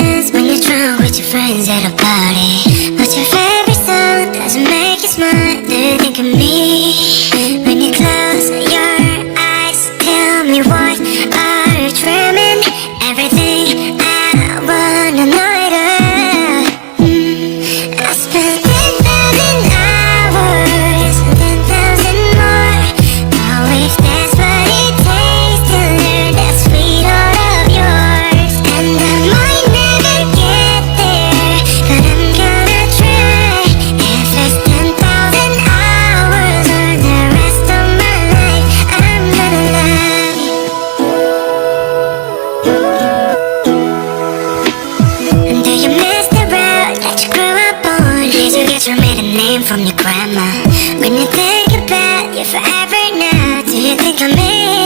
dance when you're drunk with your friends at a party. But your favorite song doesn't make you smile. Do you think of me when you close your eyes? Tell me what are you dreaming? Everything I wanna know it all. I spent 10,000 hours, 10,000 more. Oh, if that's what it takes to learn that sweet heart of yours. And I might never get there, but I'm gonna try. If it's 10,000 hours or the rest of my life, I'm gonna love you. And do you miss the road that you grew up on? Did you get your maiden name from your grandma? When you think about you forever now, do you think of me?